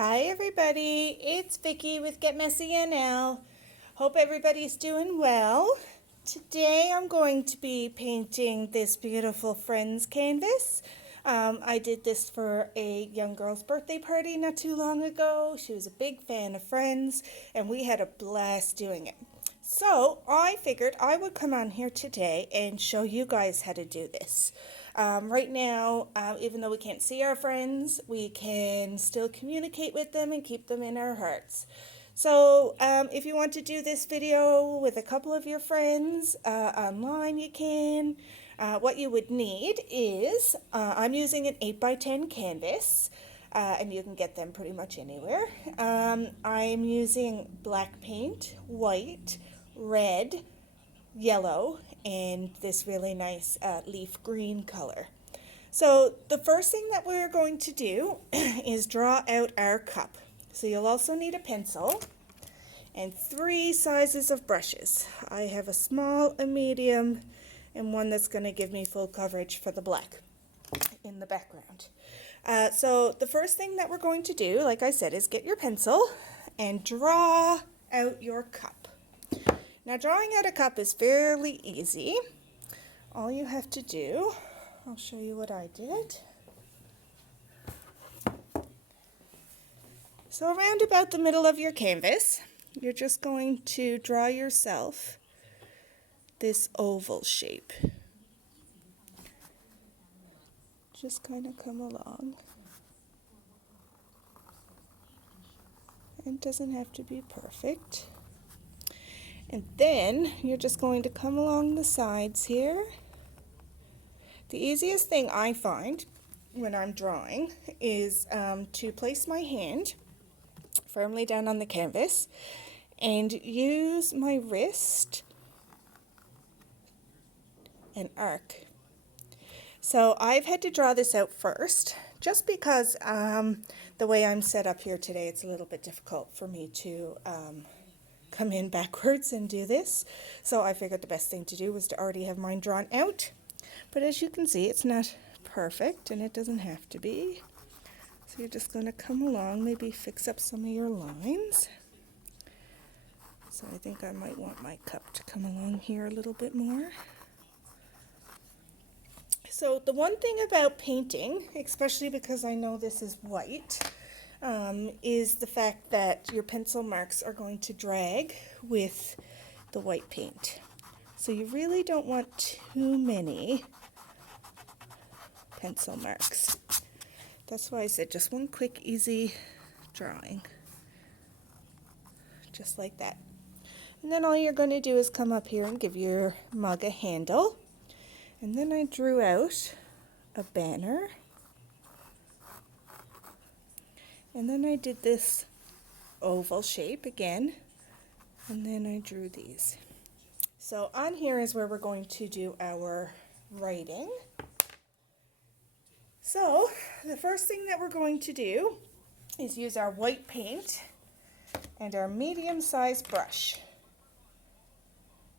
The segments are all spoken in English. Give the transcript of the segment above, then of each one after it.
Hi everybody, it's Vicky with Get Messy NL. Hope everybody's doing well. Today I'm going to be painting this beautiful Friends canvas. I did this for a young girl's birthday party not too long ago. She was a big fan of Friends and we had a blast doing it. So I figured I would come on here today and show you guys how to do this. Right now, even though we can't see our friends, we can still communicate with them and keep them in our hearts. So if you want to do this video with a couple of your friends online, you can. What you would need is, I'm using an 8x10 canvas, and you can get them pretty much anywhere. I'm using black paint, white, red, yellow, and this really nice leaf green color. So the first thing that we're going to do is draw out our cup. So you'll also need a pencil and 3 sizes of brushes. I have a small, a medium, and one that's going to give me full coverage for the black in the background. So the first thing that we're going to do, like I said, is get your pencil and draw out your cup. Now drawing out a cup is fairly easy. All you have to do, I'll show you what I did. So around about the middle of your canvas, you're just going to draw yourself this oval shape. Just kind of come along. It doesn't have to be perfect. And then you're just going to come along the sides here. The easiest thing I find when I'm drawing is to place my hand firmly down on the canvas and use my wrist and arc. So I've had to draw this out first just because the way I'm set up here today, it's a little bit difficult for me to come in backwards and do this. So I figured the best thing to do was to already have mine drawn out. But as you can see, it's not perfect and it doesn't have to be. So you're just going to come along, maybe fix up some of your lines. So I think I might want my cup to come along here a little bit more. So the one thing about painting, especially because I know this is white, is the fact that your pencil marks are going to drag with the white paint. So you really don't want too many pencil marks. That's why I said just one quick, easy drawing. Just like that. And then all you're going to do is come up here and give your mug a handle. And then I drew out a banner. And then I did this oval shape again. And then I drew these. So on here is where we're going to do our writing. So the first thing that we're going to do is use our white paint and our medium-sized brush.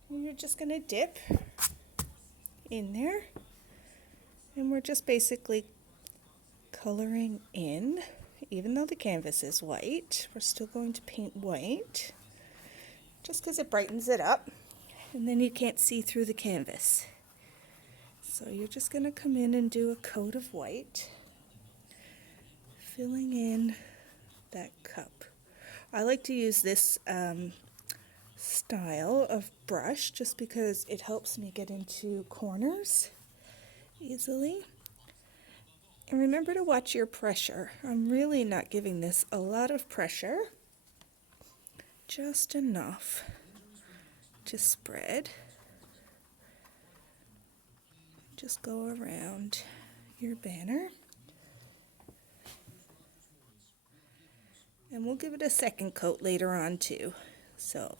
And you're just going to dip in there, and we're just basically coloring in. Even though the canvas is white, we're still going to paint white just because it brightens it up, and then you can't see through the canvas. So you're just going to come in and do a coat of white, filling in that cup. I like to use this style of brush just because it helps me get into corners easily. And remember to watch your pressure. I'm really not giving this a lot of pressure, just enough to spread. Just go around your banner. And we'll give it a second coat later on too, so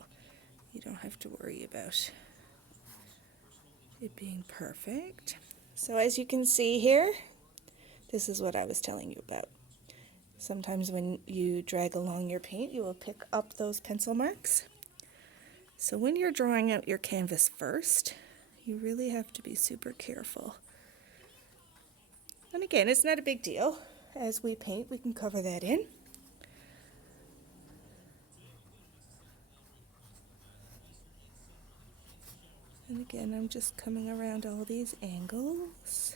you don't have to worry about it being perfect. So as you can see here, this is what I was telling you about. Sometimes when you drag along your paint, you will pick up those pencil marks. So when you're drawing out your canvas first, you really have to be super careful. And again, it's not a big deal. As we paint, we can cover that in. And again, I'm just coming around all these angles.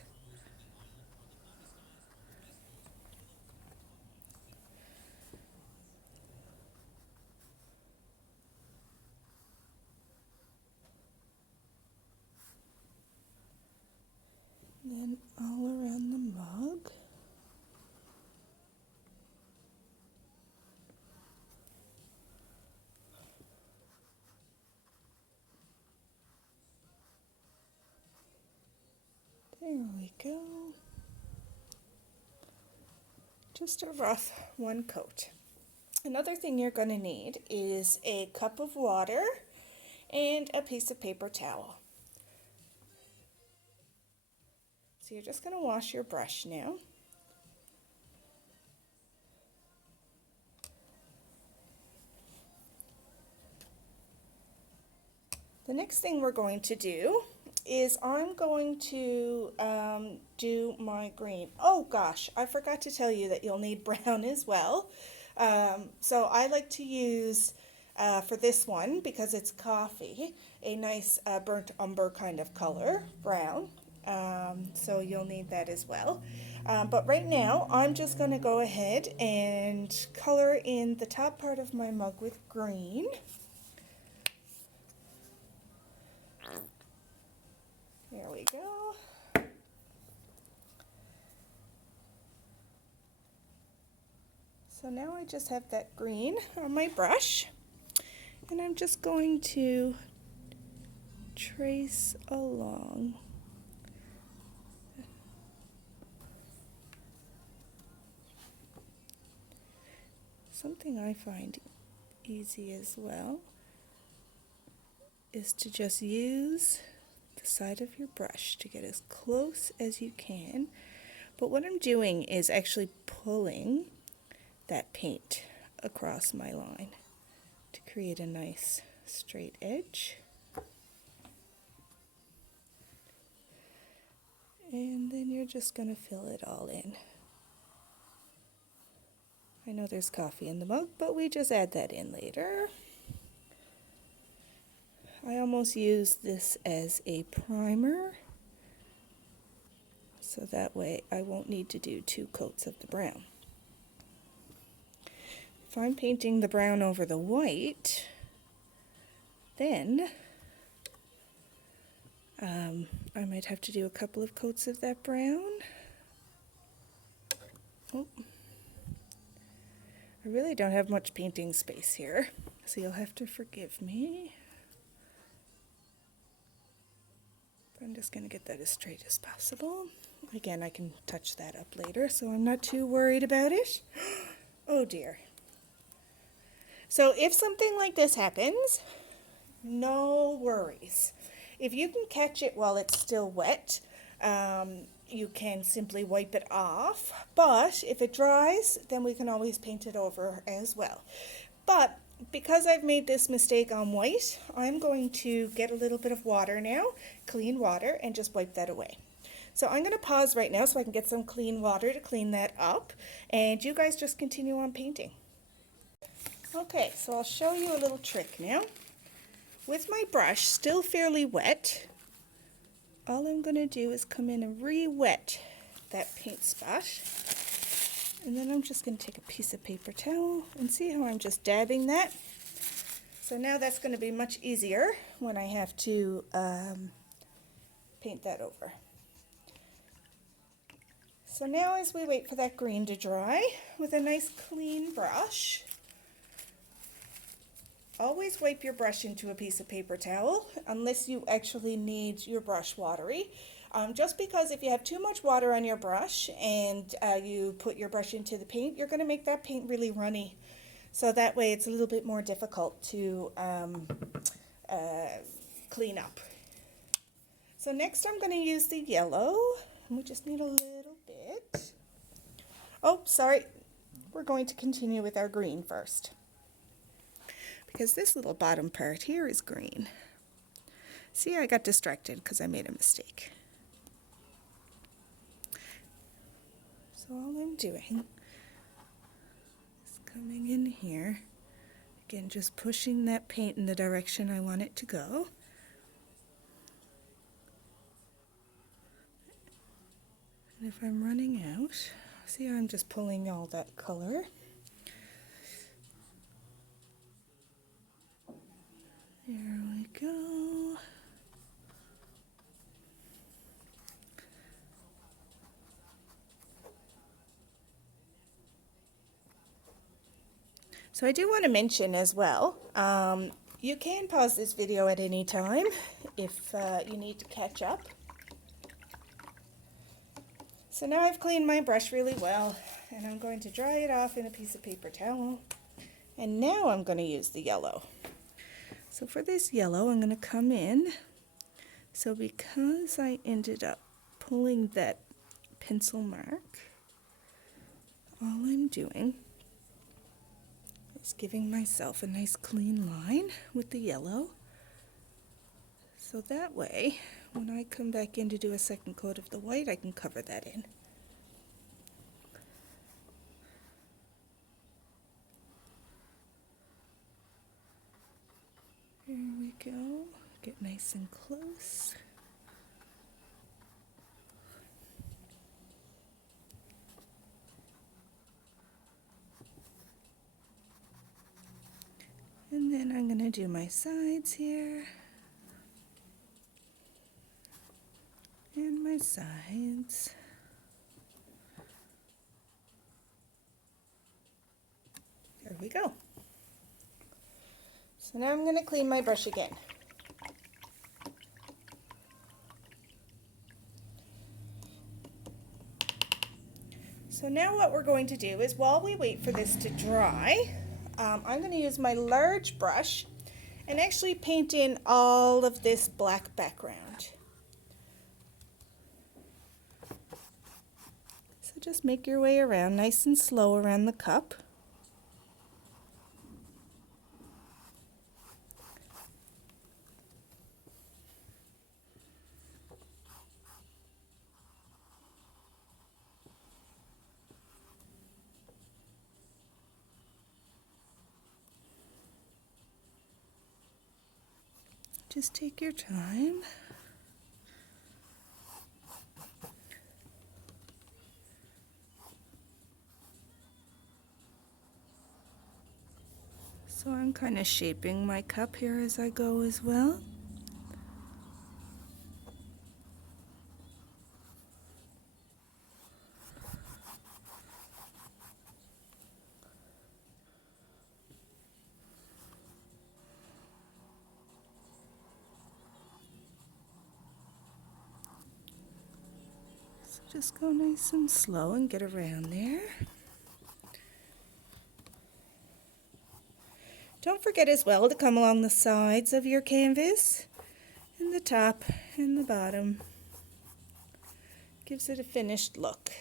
And then all around the mug. There we go. Just a rough one coat. Another thing you're going to need is a cup of water and a piece of paper towel. So you're just going to wash your brush now. The next thing we're going to do is I'm going to do my green. Oh gosh, I forgot to tell you that you'll need brown as well. So I like to use, for this one, because it's coffee, a nice burnt umber kind of color, brown. So you'll need that as well. But right now, I'm just going to go ahead and color in the top part of my mug with green. There we go. So now I just have that green on my brush, and I'm just going to trace along. Something I find easy as well is to just use the side of your brush to get as close as you can. But what I'm doing is actually pulling that paint across my line to create a nice straight edge. And then you're just going to fill it all in. I know there's coffee in the mug, but we just add that in later. I almost use this as a primer, so that way I won't need to do 2 coats of the brown. If I'm painting the brown over the white, then I might have to do a couple of coats of that brown. Oh. I really don't have much painting space here, so you'll have to forgive me. But I'm just going to get that as straight as possible. Again, I can touch that up later, so I'm not too worried about it. Oh dear. So if something like this happens, no worries. If you can catch it while it's still wet, you can simply wipe it off, but if it dries, then we can always paint it over as well. But because I've made this mistake on white, I'm going to get a little bit of water now, clean water, and just wipe that away. So I'm going to pause right now so I can get some clean water to clean that up, and you guys just continue on painting. Okay, so I'll show you a little trick now. With my brush still fairly wet, all I'm going to do is come in and re-wet that paint spot. And then I'm just going to take a piece of paper towel and see how I'm just dabbing that. So now that's going to be much easier when I have to paint that over. So now as we wait for that green to dry, with a nice clean brush, always wipe your brush into a piece of paper towel unless you actually need your brush watery. Just because if you have too much water on your brush and you put your brush into the paint, you're going to make that paint really runny. So that way it's a little bit more difficult to clean up. So next I'm going to use the yellow, and we just need a little bit. Oh, sorry, we're going to continue with our green first, because this little bottom part here is green. See, I got distracted because I made a mistake. So all I'm doing is coming in here, again just pushing that paint in the direction I want it to go, if I'm running out. See, I'm just pulling all that color. There we go. So I do want to mention as well, you can pause this video at any time if you need to catch up. So now I've cleaned my brush really well, and I'm going to dry it off in a piece of paper towel. And now I'm going to use the yellow. So for this yellow, I'm going to come in. So because I ended up pulling that pencil mark, all I'm doing is giving myself a nice clean line with the yellow. So that way, when I come back in to do a second coat of the white, I can cover that in. There we go. Get nice and close. And then I'm going to do my sides here. And my sides. There we go. So now I'm going to clean my brush again. So now what we're going to do is, while we wait for this to dry, I'm going to use my large brush and actually paint in all of this black background. So just make your way around nice and slow around the cup. Just take your time. So I'm kind of shaping my cup here as I go as well. So just go nice and slow and get around there. Don't forget as well to come along the sides of your canvas, and the top and the bottom. Gives it a finished look.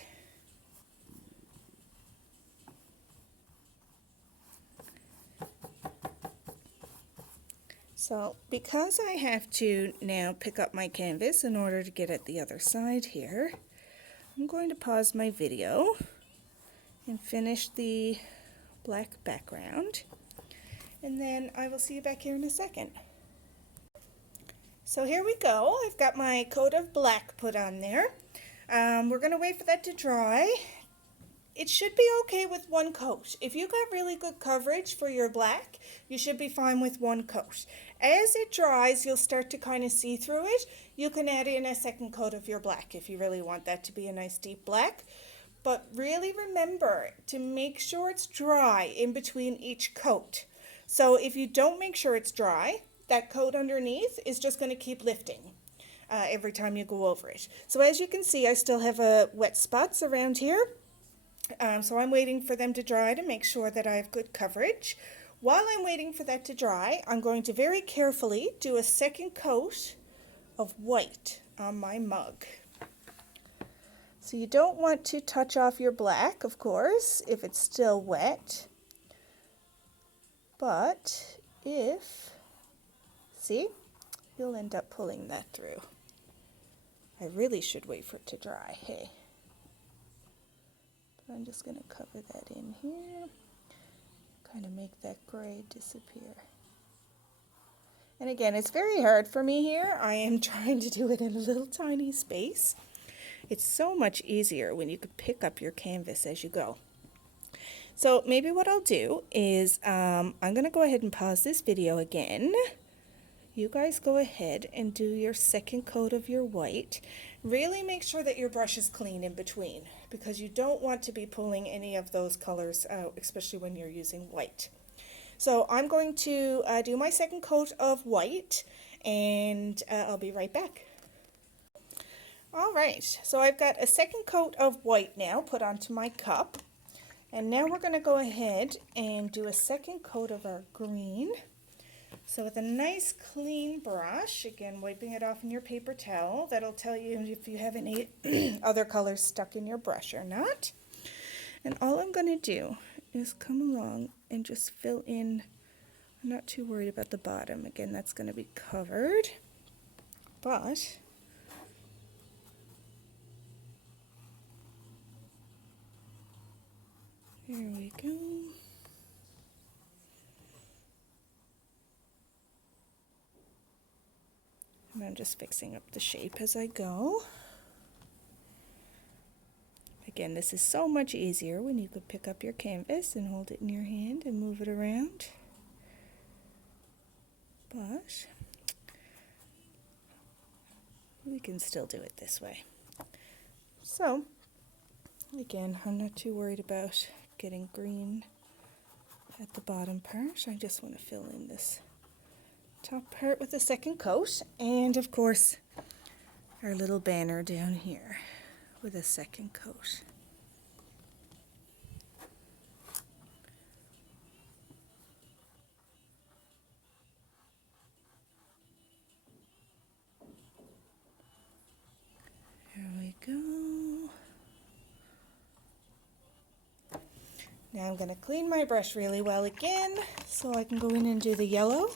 So because I have to now pick up my canvas in order to get at the other side here, I'm going to pause my video and finish the black background. And then I will see you back here in a second. So here we go. I've got my coat of black put on there. We're going to wait for that to dry. It should be okay with one coat. If you got really good coverage for your black, you should be fine with one coat. As it dries, you'll start to kind of see through it. You can add in a second coat of your black if you really want that to be a nice deep black. But really remember to make sure it's dry in between each coat. So if you don't make sure it's dry, that coat underneath is just going to keep lifting every time you go over it. So as you can see, I still have wet spots around here. So I'm waiting for them to dry to make sure that I have good coverage. While I'm waiting for that to dry, I'm going to very carefully do a second coat of white on my mug. So you don't want to touch off your black, of course, if it's still wet. But see, you'll end up pulling that through. I really should wait for it to dry, hey. But I'm just going to cover that in here, kind of make that gray disappear. And again, it's very hard for me here. I am trying to do it in a little tiny space. It's so much easier when you can pick up your canvas as you go. So maybe what I'll do is I'm going to go ahead and pause this video again. You guys go ahead and do your second coat of your white. Really make sure that your brush is clean in between, because you don't want to be pulling any of those colors out, especially when you're using white. So I'm going to do my second coat of white, and I'll be right back. All right, so I've got a second coat of white now put onto my cup. And now we're going to go ahead and do a second coat of our green. So with a nice clean brush, again wiping it off in your paper towel, that'll tell you if you have any other colors stuck in your brush or not. And all I'm going to do is come along and just fill in. I'm not too worried about the bottom. Again, that's going to be covered. But here we go. And I'm just fixing up the shape as I go. Again, this is so much easier when you could pick up your canvas and hold it in your hand and move it around. But we can still do it this way. So, again, I'm not too worried about getting green at the bottom part. I just want to fill in this top part with a second coat, and of course our little banner down here with a second coat. There we go. Now I'm going to clean my brush really well again so I can go in and do the yellow.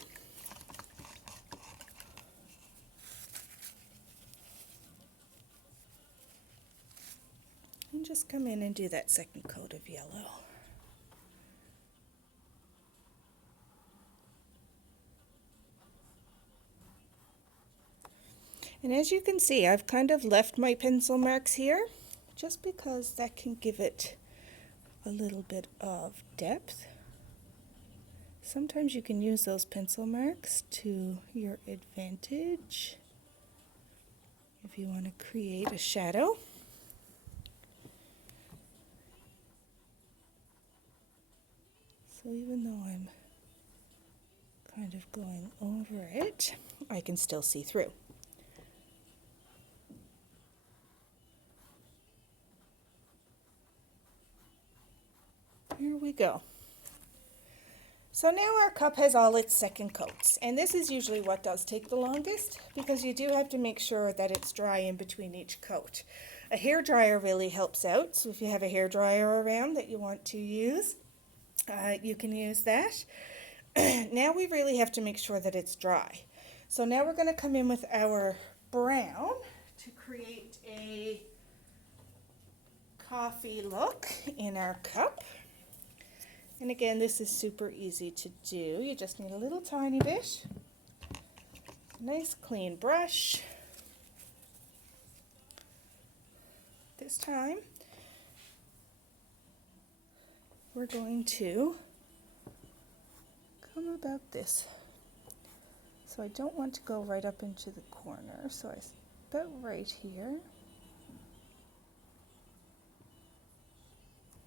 And just come in and do that second coat of yellow. And as you can see, I've kind of left my pencil marks here just because that can give it a little bit of depth. Sometimes you can use those pencil marks to your advantage if you want to create a shadow. So even though I'm kind of going over it, I can still see through. Here we go. So now our cup has all its second coats, and this is usually what does take the longest because you do have to make sure that it's dry in between each coat. A hair dryer really helps out, so if you have a hair dryer around that you want to use, you can use that. Now we really have to make sure that it's dry. So now we're going to come in with our brown to create a coffee look in our cup. And again, this is super easy to do. You just need a little tiny bit. Nice clean brush. This time, we're going to come about this. So I don't want to go right up into the corner, so I about right here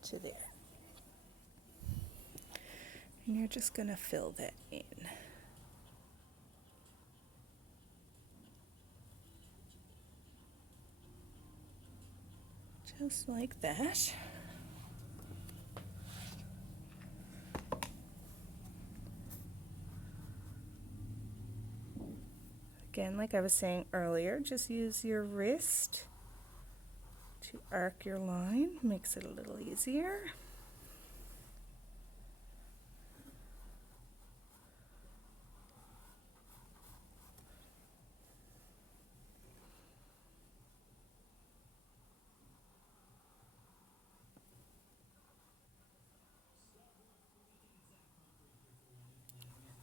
to there. And you're just going to fill that in. Just like that. Again, like I was saying earlier, just use your wrist to arc your line. Makes it a little easier.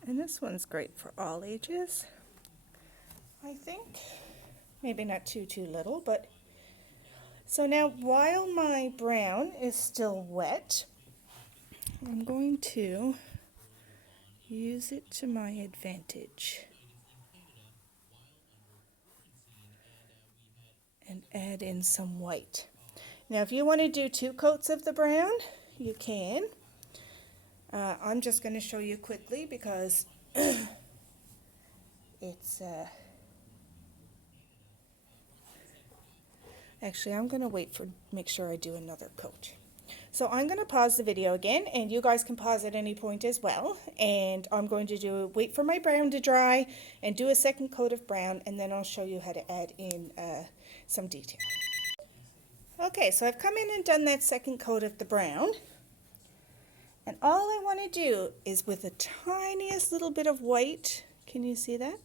And this one's great for all ages, I think. Maybe not too little, but So now while my brown is still wet, I'm going to use it to my advantage and add in some white. Now if you want to do 2 coats of the brown, you can. I'm just going to show you quickly because it's actually I'm going to make sure I do another coat. So I'm going to pause the video again, and you guys can pause at any point as well, and I'm going to wait for my brown to dry and do a second coat of brown, and then I'll show you how to add in some detail. Okay, so I've come in and done that second coat of the brown. And all I want to do is with the tiniest little bit of white, can you see that?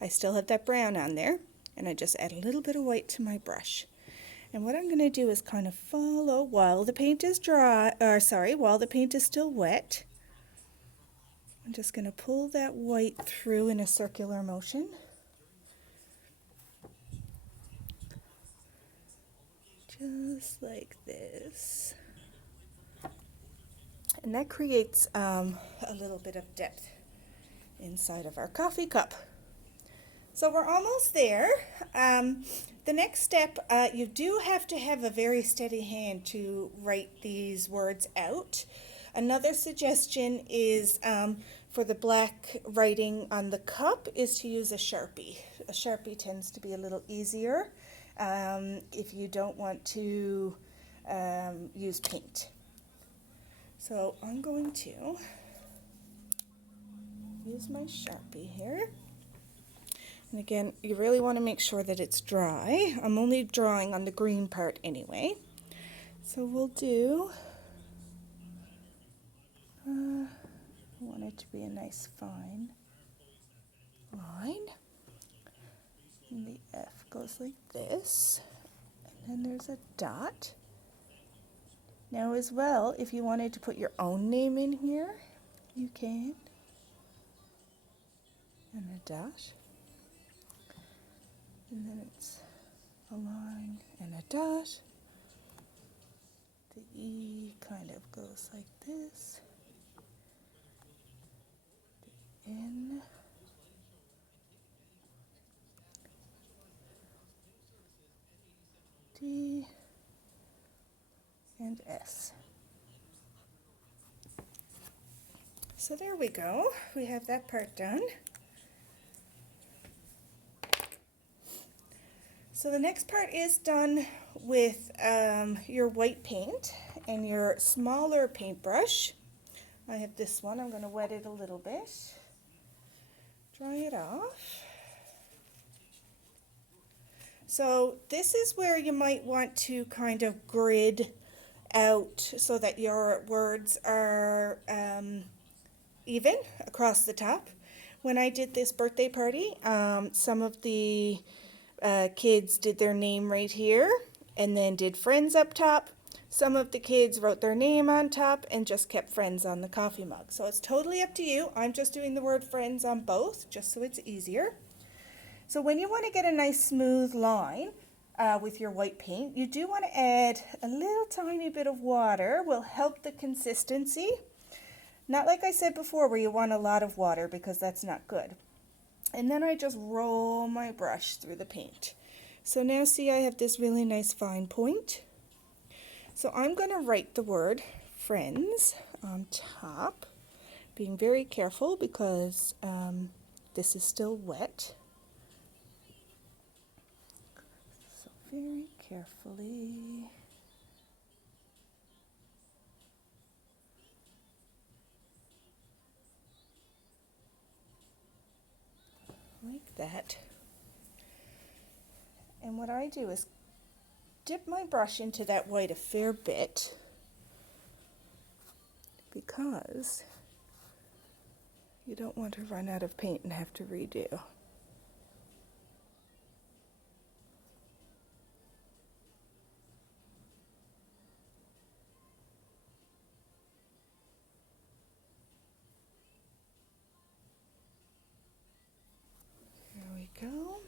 I still have that brown on there, and I just add a little bit of white to my brush. And what I'm going to do is kind of follow while the paint is while the paint is still wet. I'm just going to pull that white through in a circular motion. Just like this. And that creates a little bit of depth inside of our coffee cup. So we're almost there. The next step, you do have to have a very steady hand to write these words out. Another suggestion is for the black writing on the cup is to use a Sharpie. A Sharpie tends to be a little easier if you don't want to use paint. So I'm going to use my Sharpie here. And again, you really want to make sure that it's dry. I'm only drawing on the green part anyway. So we'll do, I want it to be a nice fine line. And the F goes like this. And then there's a dot. Now as well, if you wanted to put your own name in here, you can. And a dash. And then it's a line and a dot. The E kind of goes like this. The N. D. And S. So there we go. We have that part done. So the next part is done with your white paint and your smaller paintbrush. I have this one. I'm going to wet it a little bit. Dry it off. So this is where you might want to kind of grid out so that your words are even across the top. When I did this birthday party, some of the kids did their name right here and then did friends up top. Some of the kids wrote their name on top and just kept friends on the coffee mug. So it's totally up to you. I'm just doing the word friends on both just so it's easier. So when you want to get a nice smooth line with your white paint, you do want to add a little tiny bit of water. Will help the consistency. Not like I said before where you want a lot of water because that's not good. And then I just roll my brush through the paint. So now see I have this really nice fine point. So I'm going to write the word friends on top, being very careful because this is still wet. So very carefully. Like that. And what I do is dip my brush into that white a fair bit because you don't want to run out of paint and have to redo. There we go.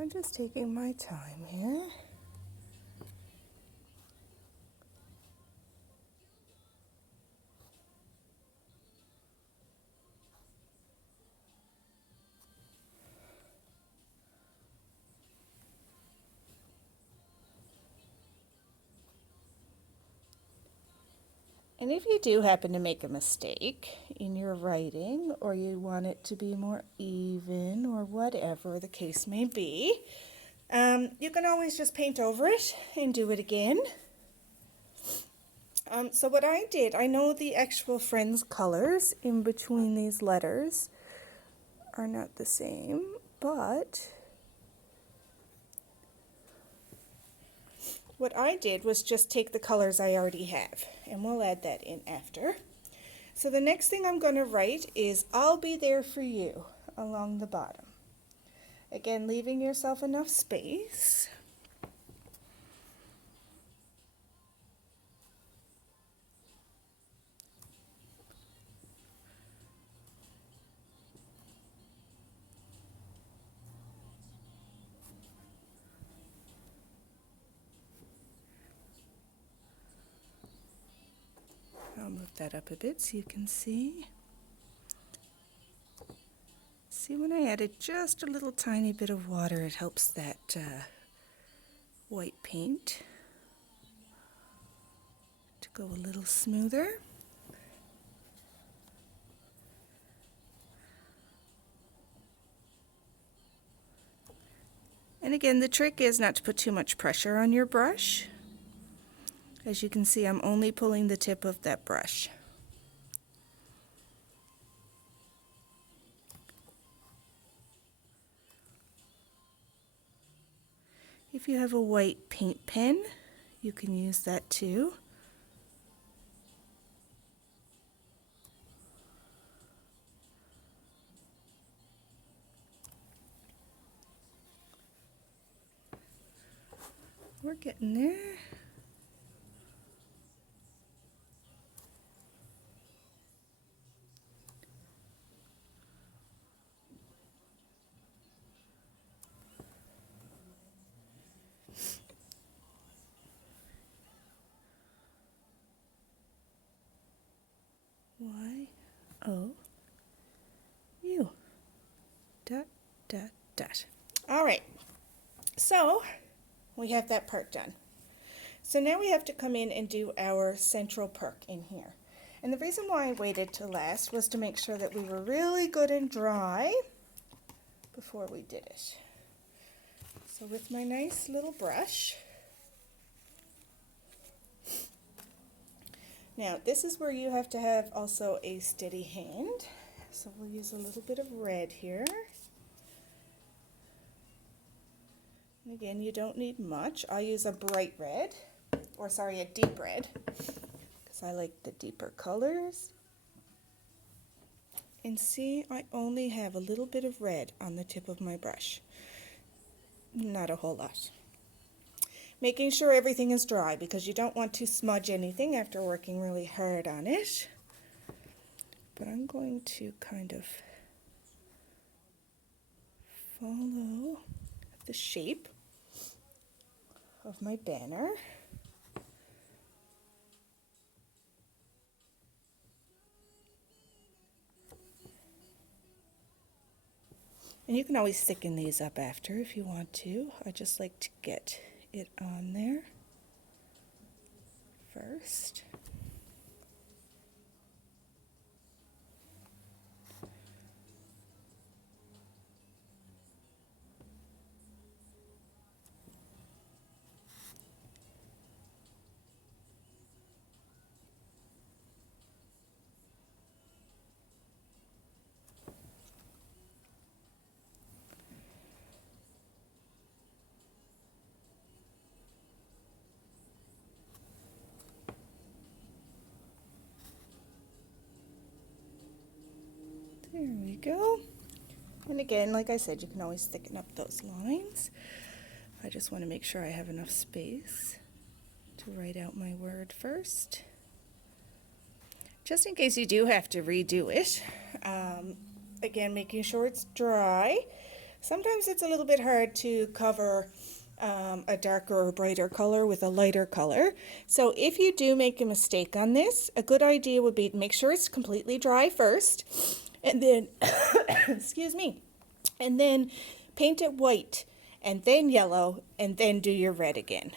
I'm just taking my time here. And if you do happen to make a mistake in your writing, or you want it to be more even, or whatever the case may be, you can always just paint over it and do it again. So what I did, I know the actual Friends colors in between these letters are not the same, but what I did was just take the colors I already have, and we'll add that in after. So the next thing I'm going to write is "I'll be there for you" along the bottom. Again, leaving yourself enough space. I'll move that up a bit so you can see. See, when I added just a little tiny bit of water, it helps that white paint to go a little smoother. And again, the trick is not to put too much pressure on your brush. As you can see, I'm only pulling the tip of that brush. If you have a white paint pen, you can use that too. We're getting there. Y-O-U. Dot, dot, dot. All right. So we have that part done. So now we have to come in and do our central perk in here. And the reason why I waited to last was to make sure that we were really good and dry before we did it. So with my nice little brush, now this is where you have to have also a steady hand. So we'll use a little bit of red here. And again, you don't need much. I'll use a bright red, or sorry, a deep red, because I like the deeper colors. And see, I only have a little bit of red on the tip of my brush. Not a whole lot. Making sure everything is dry, because you don't want to smudge anything after working really hard on it. But I'm going to kind of follow the shape of my banner. And you can always thicken these up after if you want to. I just like to get it on there first. There we go. And again, like I said, you can always thicken up those lines. I just want to make sure I have enough space to write out my word first. Just in case you do have to redo it. Again, making sure it's dry. Sometimes it's a little bit hard to cover a darker or brighter color with a lighter color. So if you do make a mistake on this, a good idea would be to make sure it's completely dry first, and then, excuse me, and then paint it white, and then yellow, and then do your red again.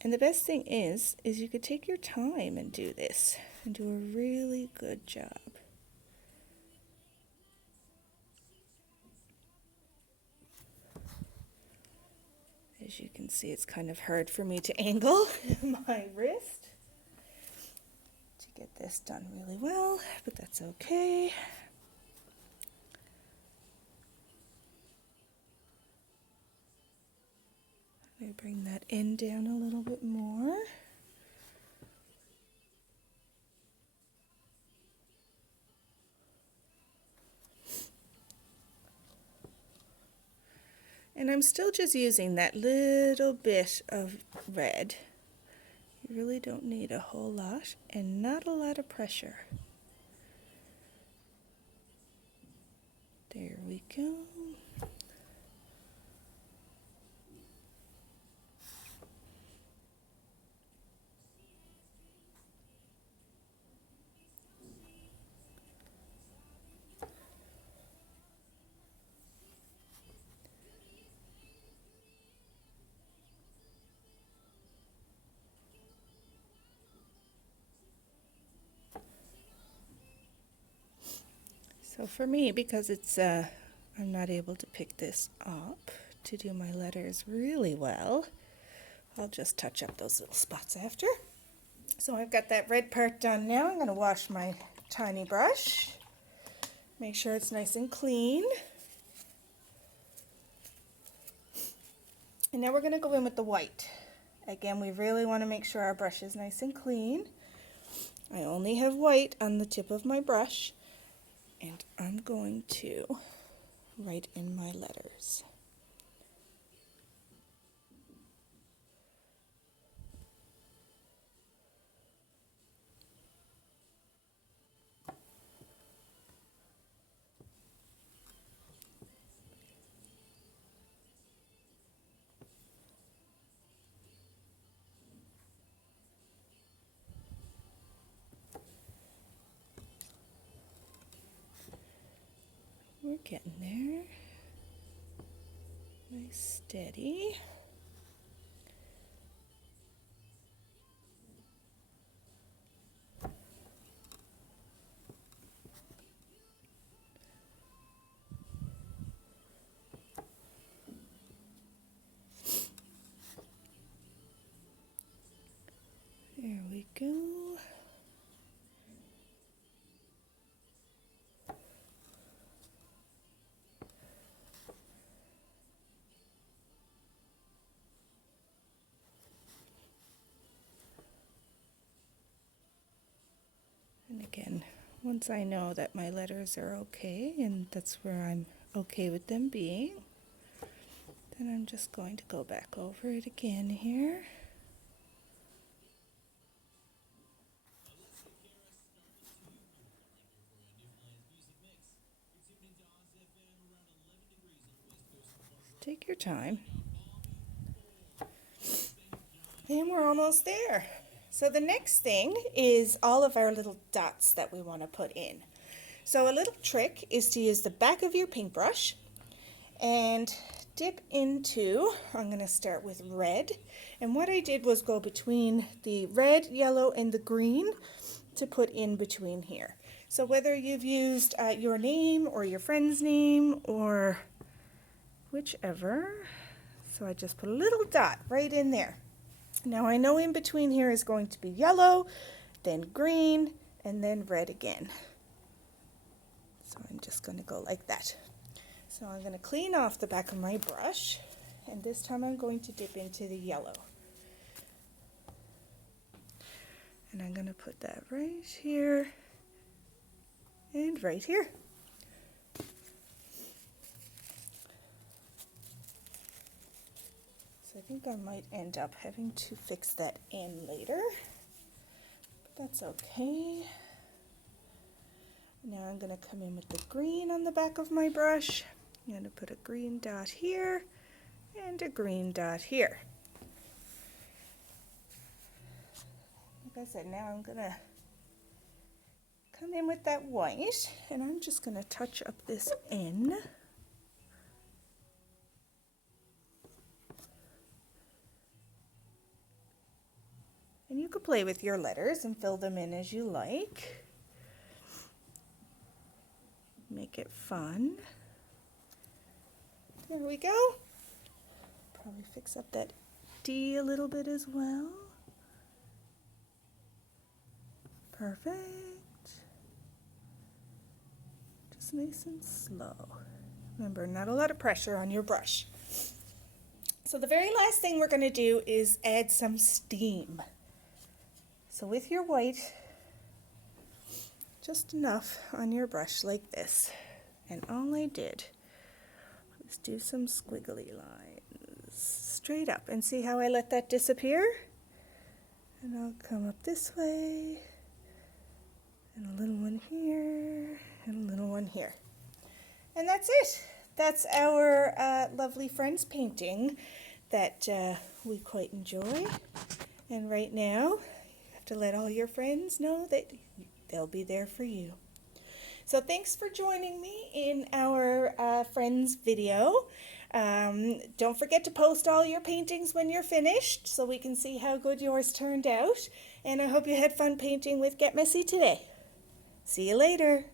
And the best thing is you could take your time and do this and do a really good job. As you can see, it's kind of hard for me to angle my wrist to get this done really well, but that's okay. Let me bring that end down a little bit more. And I'm still just using that little bit of red. You really don't need a whole lot and not a lot of pressure. There we go. So for me, because it's I'm not able to pick this up to do my letters really well, I'll just touch up those little spots after. So I've got that red part done now. I'm going to wash my tiny brush. Make sure it's nice and clean. And now we're going to go in with the white. Again, we really want to make sure our brush is nice and clean. I only have white on the tip of my brush, and I'm going to write in my letters. We're getting there. Nice, steady. There we go. And again, once I know that my letters are okay, and that's where I'm okay with them being, then I'm just going to go back over it again here. Take your time. And we're almost there. So the next thing is all of our little dots that we want to put in. So a little trick is to use the back of your paintbrush and dip into, I'm going to start with red. And what I did was go between the red, yellow, and the green to put in between here. So whether you've used your name or your friend's name or whichever. So I just put a little dot right in there. Now I know in between here is going to be yellow, then green, and then red again. So I'm just going to go like that. So I'm going to clean off the back of my brush, and this time I'm going to dip into the yellow. And I'm going to put that right here and right here. So I think I might end up having to fix that in later, but that's okay. Now I'm going to come in with the green on the back of my brush. I'm going to put a green dot here and a green dot here. Like I said, now I'm going to come in with that white, and I'm just going to touch up this N. And you could play with your letters and fill them in as you like. Make it fun. There we go. Probably fix up that D a little bit as well. Perfect. Just nice and slow. Remember, not a lot of pressure on your brush. So the very last thing we're going to do is add some steam. So with your white, just enough on your brush like this. And all I did was do some squiggly lines straight up. And see how I let that disappear? And I'll come up this way, and a little one here, and a little one here. And that's it. That's our lovely Friends painting that we quite enjoy. And right now, you have to let all your friends know that they'll be there for you. So thanks for joining me in our Friends video. Don't forget to post all your paintings when you're finished so we can see how good yours turned out. And I hope you had fun painting with Get Messy today. See you later.